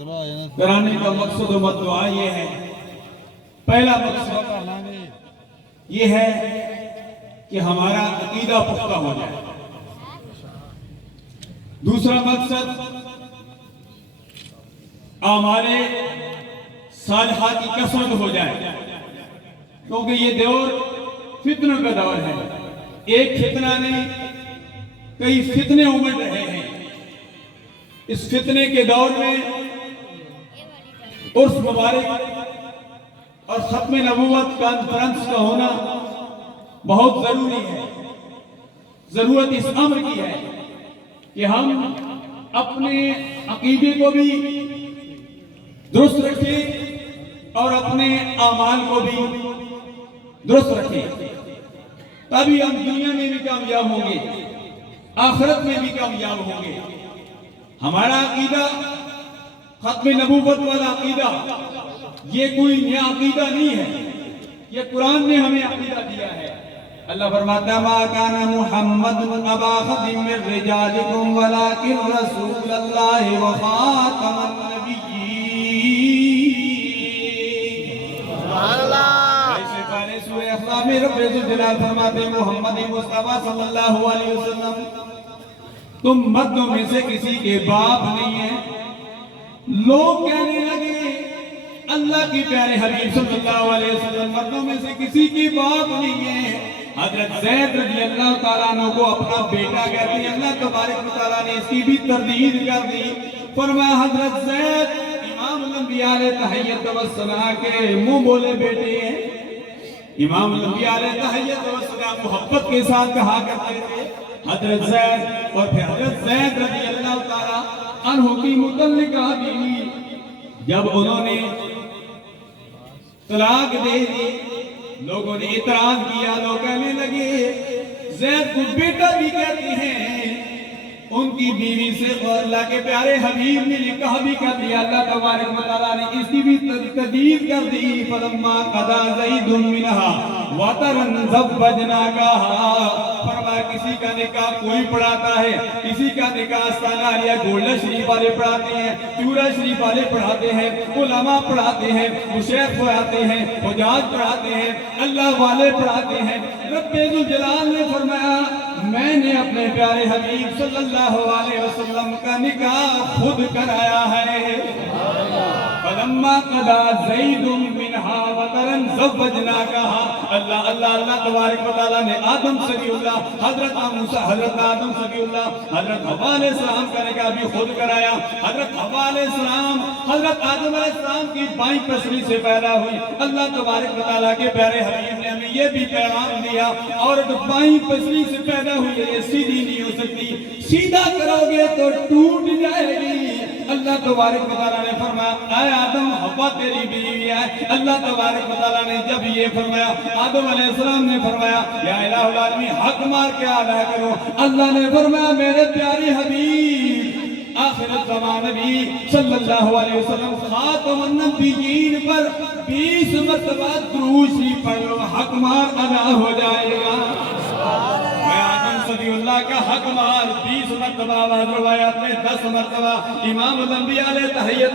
کرانے کا مقصد و مدعا یہ ہے. پہلا مقصد یہ ہے کہ ہمارا عقیدہ پختہ ہو جائے. دوسرا مقصد اعمال صالحہ کی کثرت ہو جائے، کیونکہ یہ دور فتنوں کا دور ہے. ایک فتنہ نہیں، کئی فتنے امڑ رہے ہیں. اس فتنے کے دور میں عرس مبارک اور ختم نبوت کانفرنس کا ہونا بہت ضروری ہے. ضرورت اس امر کی ہے کہ ہم اپنے عقیدے کو بھی درست رکھیں اور اپنے اعمال کو بھی درست رکھیں. تبھی ہم دنیا میں بھی کامیاب ہوں گے، آخرت میں بھی کامیاب ہوں گے. ہمارا عقیدہ ختم نبوت والا عقیدہ یہ کوئی نیا عقیدہ نہیں ہے، یہ قرآن نے ہمیں عقیدہ دیا ہے. اللہ فرماتا ہے ما کان محمد ابا احد من رجالکم ولکن رسول اللہ وخاتم النبیین. ایسے پہلے سورہ اخلاق میں رب الجلال فرماتے ہیں محمد مصطفیٰ صلی اللہ علیہ وسلم تم مردوں میں سے کسی کے باپ نہیں ہیں. لوگ کہنے لگے اللہ کی پیارے حبیب صلی اللہ علیہ وسلم مردوں میں سے کسی کے باپ نہیں ہیں. حضرت زید رضی اللہ تعالیٰ عنہ کو اپنا بیٹا کہتے ہیں. اللہ تبارک و تعالیٰ نے اس کی بھی تردید کر دی. فرمایا حضرت زید امام الانبیاء علیہ تحیت و ثنا کے منہ بولے بیٹے ہیں. امام الانبیاء علیہ تحیت و ثنا محبت کے ساتھ کہا کرتے تھے حضرت زید. اور پھر حضرت زید رضی اللہ تعالیٰ عنہ کی متعلقہ بیوی جب انہوں نے طلاق دے دی، لوگوں نے اعتراض کیا. لوگ کہنے لگے زید کو بیٹا بھی کہتے ہیں. ان کی بیوی سے اللہ کے پیارے حبیب نے نکاح بھی کر دیا. اللہ تبارک و تعالیٰ نے اس کی بھی تردید کر دی. فلما قضا زید منها وطرا زوجناکها. فرمایا کسی کا نکاح کوئی پڑھاتا ہے، کسی کا نکاح استاناریہ گولڈا شریف والے پڑھاتے ہیں، چورا شریف والے پڑھاتے ہیں، علماء پڑھاتے ہیں، مشیخ پڑھاتے ہیں، حجاج پڑھاتے ہیں، اللہ والے پڑھاتے ہیں. رب ذوالجلال نے فرمایا میں نے اپنے پیارے حبیب صلی اللہ علیہ وسلم کا نکاح خود کرایا ہے. فلما قضا زید منها وطرا زوجناکها. اللہ تبارک و تعالیٰ نے آدم صفی اللہ، حضرت موسیٰ، حضرت آدم صفی اللہ، حضرت حوا علیہ السلام کا نکاح بھی خود کرایا. حضرت حوا علیہ السلام حضرت آدم علیہ السلام کی بائیں پسلی سے پیدا ہوئی. اللہ تبارک و تعالیٰ کے پیارے حبیب نے ہمیں یہ بھی پیغام دیا عورت بائیں پسلی سے پیدا ہوئی ہے، یہ سیدھی نہیں ہو سکتی، سیدھا کرو گے تو ٹوٹ جائے گی. اللہ تبارک و تعالیٰ نے فرمایا اے آدم حوا تیری بیوی ہے. اللہ تبارک و تعالیٰ نے جب یہ فرمایا آدم علیہ السلام نے فرمایا یا الہ العالمین حق مار کے ادا کرو. اللہ نے فرمایا میرے پیارے حبیب آخر الزمان نبی صلی اللہ علیہ وسلم خاتم النبیین پر 20 مرتبہ درود شریف پڑھ لو، حق مار ادا ہو جائے گا. میں آدم صلی اللہ کا حق مار 20 مرتبہ، روایات میں 10 مرتبہ. امام الانبیاء علیہ تحیت